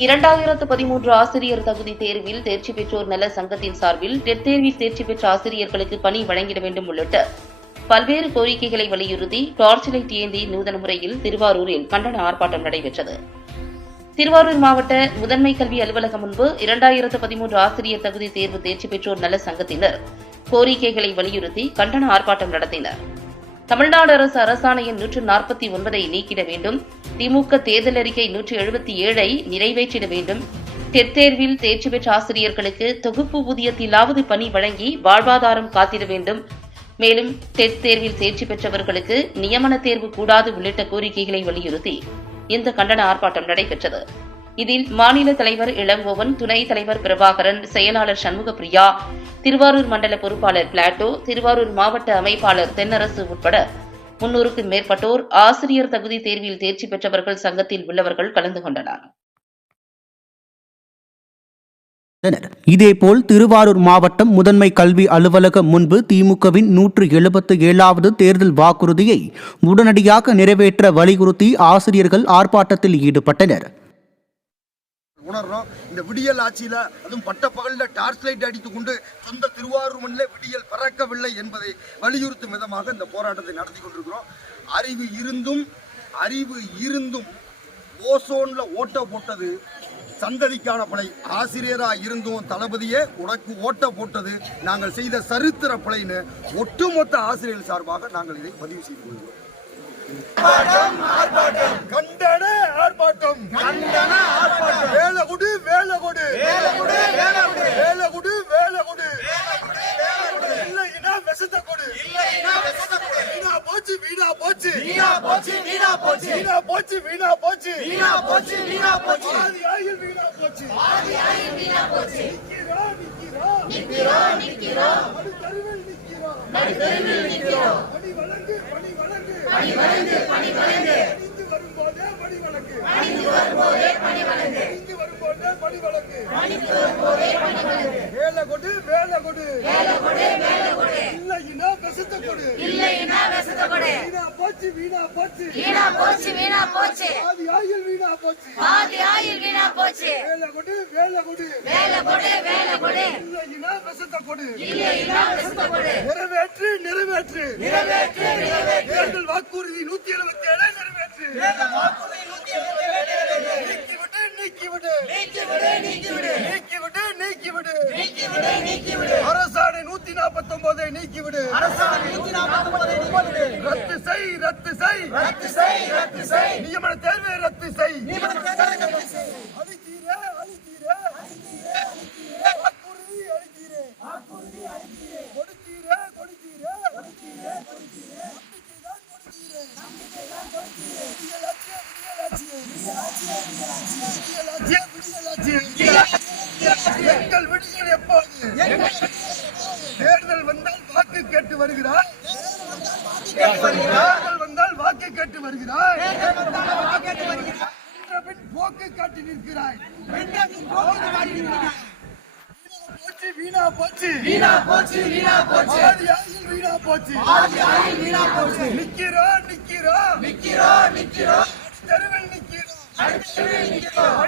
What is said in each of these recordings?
இரண்டாயிரத்து பதிமூன்று ஆசிரியர் தகுதி தேர்வில் தேர்ச்சி பெற்றோர் நல சங்கத்தின் சார்பில் டெட் தேர்வில் தேர்ச்சி பெற்ற ஆசிரியர்களுக்கு பணி வழங்கிட வேண்டும் உள்ளிட்ட பல்வேறு கோரிக்கைகளை வலியுறுத்தி டார்ச் லைட் ஏந்தி நூதன முறையில் திருவாரூரில் கண்டன ஆர்ப்பாட்டம் நடைபெற்றது. திருவாரூர் மாவட்ட முதன்மை கல்வி அலுவலகம் முன்பு இரண்டாயிரத்து பதிமூன்று ஆசிரியர் தகுதி தேர்வு தேர்ச்சி பெற்றோர் நல சங்கத்தினர் கோரிக்கைகளை வலியுறுத்தி கண்டன ஆர்ப்பாட்டம் நடத்தினர். தமிழ்நாடு அரசு அரசாணையின் நூற்று நாற்பத்தி ஒன்பதை நீக்கிட வேண்டும். திமுக தேர்தல் அறிக்கை நூற்று எழுபத்தி ஏழை நிறைவேற்றிட வேண்டும். டெட் தேர்வில் தேர்ச்சி பெற்ற ஆசிரியர்களுக்கு தொகுப்பு ஊதியத்திலாவது பணி வழங்கி வாழ்வாதாரம் காத்திட வேண்டும். மேலும் டெட் தேர்வில் தேர்ச்சி பெற்றவர்களுக்கு நியமன தேர்வு கூடாது உள்ளிட்ட கோரிக்கைகளை வலியுறுத்தி இந்த கண்டன ஆர்ப்பாட்டம் நடைபெற்றது. இதில் மாநில தலைவர் இளங்கோவன் துணைத் தலைவர் பிரபாகரன் செயலாளர் சண்முகப்பிரியா திருவாரூர் மண்டல பொறுப்பாளர் பிளாட்டோ திருவாரூர் மாவட்ட அமைப்பாளர் தென்னரசு உட்பட முன்னூறுக்கும் மேற்பட்டோர் ஆசிரியர் தகுதி தேர்வில் தேர்ச்சி பெற்றவர்கள் சங்கத்தில் உள்ளவர்கள் கலந்து கொண்டனர். இதேபோல் திருவாரூர் மாவட்டம் முதன்மை கல்வி அலுவலகம் முன்பு திமுகவின் நூற்று எழுபத்து ஏழாவது தேர்தல் வாக்குறுதியை உடனடியாக நிறைவேற்ற வலியுறுத்தி ஆசிரியர்கள் ஆர்ப்பாட்டத்தில் ஈடுபட்டனர். உணர்றோம். இந்த விடியல் ஆட்சியில அதுவும் பட்டப்பகல்ல டார்ச் லைட் அடித்து கொண்டு சொந்த திருவாரூர் மண்ணில் விடியல் பறக்கவில்லை என்பதை வலியுறுத்தும் விதமாக இந்த போராட்டத்தை நடத்தி கொண்டிருக்கிறோம். அறிவு இருந்தும் அறிவு இருந்தும் ஓசோன்ல ஓட்ட போட்டது சந்ததிக்கான பிழை ஆசிரியராக இருந்தும் தளபதியே உனக்கு ஓட்ட போட்டது நாங்கள் செய்த சரித்திர பிழைன்னு ஒட்டுமொத்த ஆசிரியர் சார்பாக நாங்கள் இதை பதிவு செய்து கொள்கிறோம். கண்டன ஆர்ப்பாட்டம். கண்டன ஆர்ப்பாட்டம். வேலை கொடு வேலை கொடு வேலை கொடு வேலை கொடு வேலை கொடு இல்லைன்னா விஷத்தை கொடு இல்லைன்னா விஷத்தை கொடு வீணா போச்சு வீணா போச்சு. வீணா போச்சு வீணா போச்சு. வீணா போச்சு வீணா போச்சு. வீணா போச்சு வீணா போச்சு. ஆதி ஆயில் வீணா போச்சு. ஆதி ஆயில் வீணா போச்சு. நிக்கிறோம் நிக்கிறோம் நிக்கிறோம் நிக்கிறோம் நடு தெருவில் நிக்கிறோம் நடு தெருவில் நிக்கிறோம் பணி வழங்கு பணி வழங்கு பணி வழங்கு பணி வழங்கு வேலை கொடு வேலை கொடு இல்லைன்னா விஷத்தை கொடு இல்லைன்னா விஷத்தை கொடு வீணா போச்சு வீணா போச்சு வீணா போச்சு வீணா போச்சு ஆதி ஆயில் வீணா போச்சு பாதி ஆயில் வீணா போச்சு வேலை கொடு வேலை கொடு வேலை கொடு வேலை கொடு இல்லைன்னா விஷத்தை கொடு இல்லைன்னா விஷத்தை கொடு நிறைவேற்று. நிறைவேற்று நிறைவேற்று. நிறைவேற்று வாக்குறுதி நூத்தி எழுபத்தி ஏழு நிறைவேற்று நீக்கி பத்தொன்பதை நீக்கிவிடு. ரத்து செய் ரத்து செய். ரத்து செய் ரத்து செய். நியமன தேர்வை ரத்து செய். கேட்டு வருகிறாய் என்ற பின் போக்கு காட்டி நிற்கிறாய். போச்சு வீணா போச்சு. வீணா போச்சு வீணா போச்சு. ஆதி ஆயில் வீணா போச்சு. ஆதி ஆயில் வீணா போச்சு. நிக்கிறோம் நிக்கிறோம் நிக்கிறோம் நிக்கிறோம் தெருவில் நிக்கிறோம். தெருவில் நிக்கிறோம்.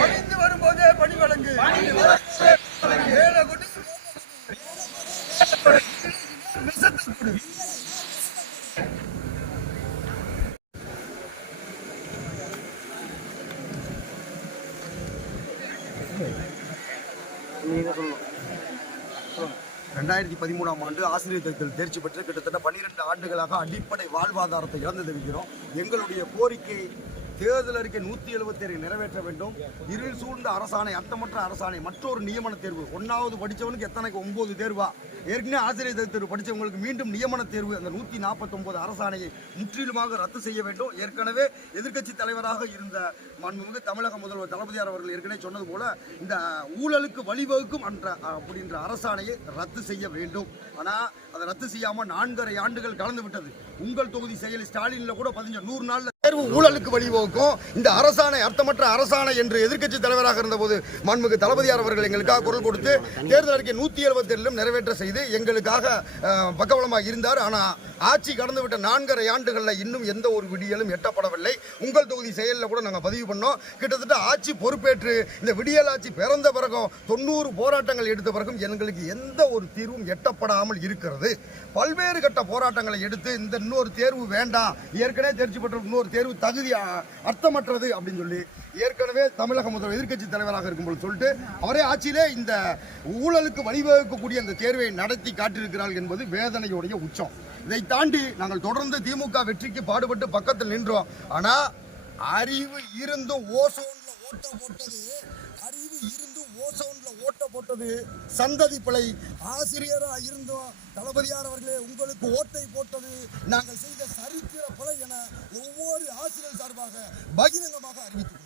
பணிந்து வரும்போதே பணி வழங்கு வேலை கொடு விஷத்தை கொடு ரெண்டாயிரத்தி பதிமூணாம் ஆண்டு ஆசிரியர் தேர்தல் தேர்ச்சி பெற்று கிட்டத்தட்ட பன்னிரெண்டு ஆண்டுகளாக அடிப்படை வாழ்வாதாரத்தை இழந்து தெரிவிக்கிறோம் எங்களுடைய கோரிக்கை தேர்தல் அறிக்கை நூற்றி எழுபத்தேழு நிறைவேற்ற வேண்டும். இருள் சூழ்ந்த அரசாணை அர்த்தமற்ற அரசாணை மற்றொரு நியமன தேர்வு. ஒன்றாவது படித்தவனுக்கு எத்தனைக்கு? ஒம்பது தேர்வா? ஏற்கனவே ஆசிரியர் தேர்வு படித்தவங்களுக்கு மீண்டும் நியமன தேர்வு. அந்த நூற்றி நாற்பத்தொம்பது அரசாணையை முற்றிலுமாக ரத்து செய்ய வேண்டும். ஏற்கனவே எதிர்க்கட்சி தலைவராக இருந்த மாண்புமிகு தமிழக முதல்வர் தளபதியார் அவர்கள் ஏற்கனவே சொன்னது போல இந்த ஊழலுக்கு வழிவகுக்கும் என்ற அப்படின்ற அரசாணையை ரத்து செய்ய வேண்டும். ஆனால் அதை ரத்து செய்யாமல் நான்கரை ஆண்டுகள் கலந்து விட்டது. உங்கள் தொகுதி செயலி ஸ்டாலினில் கூட பதிஞ்ச நூறு நாளில் தேர்வு ஊழலுக்கு வழிவகுக்கும். இந்த அரசாணை அர்த்தமற்ற அரசாணை என்று எதிர்க்கட்சி தலைவராக இருந்தபோது மாண்புமிகு தளபதியார் அவர்கள் எங்களுக்காக குரல் கொடுத்து தேர்தல் அறிக்கை நூற்றி எழுபத்தி நிறைவேற்ற செய்து எங்களுக்காக பக்கபலமாக இருந்தார். ஆனால் ஆட்சி கடந்துவிட்ட நான்கரை ஆண்டுகளில் இன்னும் எந்த ஒரு விடியலும் எட்டப்படவில்லை. உங்கள் தொகுதி செயலில் கூட நாங்கள் பதிவு பண்ணோம். கிட்டத்தட்ட ஆட்சி பொறுப்பேற்று இந்த விடியல் ஆட்சி பிறந்த பிறகும் தொண்ணூறு போராட்டங்கள் எடுத்த பிறகும் எங்களுக்கு எந்த ஒரு தீர்வும் எட்டப்படாமல் இருக்கிறது. பல்வேறு கட்ட போராட்டங்களை எடுத்து இந்த இன்னொரு தேர்வு வேண்டாம். ஏற்கனவே தேர்ச்சி பெற்ற இன்னொரு தேர்வு தகுதி அர்த்தமற்றது அப்படின்னு சொல்லி ஏற்கனவே தமிழக முதல்வர் எதிர்க்கட்சி தலைவராக இருக்கும்போது சொல்லிட்டு அவரே ஆட்சியிலே இந்த ஊழலுக்கு வழிவகுக்கக்கூடிய அந்த தேர்வை நடத்தி காட்டியிருக்கிறார்கள் என்பது வேதனையுடைய உச்சம். இதை தாண்டி நாங்கள் தொடர்ந்து திமுக வெற்றிக்கு பாடுபட்டு பக்கத்தில் நின்றோம். ஆனால் அறிவு இருந்தும் ஓசோன்ல ஓட்ட போட்டது அறிவு இருந்தும் ஓசோன்ல போட்டது சந்ததி பிழை ஆசிரியராக இருந்தோம் தளபதியார் அவர்களே உங்களுக்கு ஓட்டை போட்டது நாங்கள் செய்த சரித்திர பிழை என ஒவ்வொரு ஆசிரியர் சார்பாக பகிரங்கமாக அறிவித்தோம்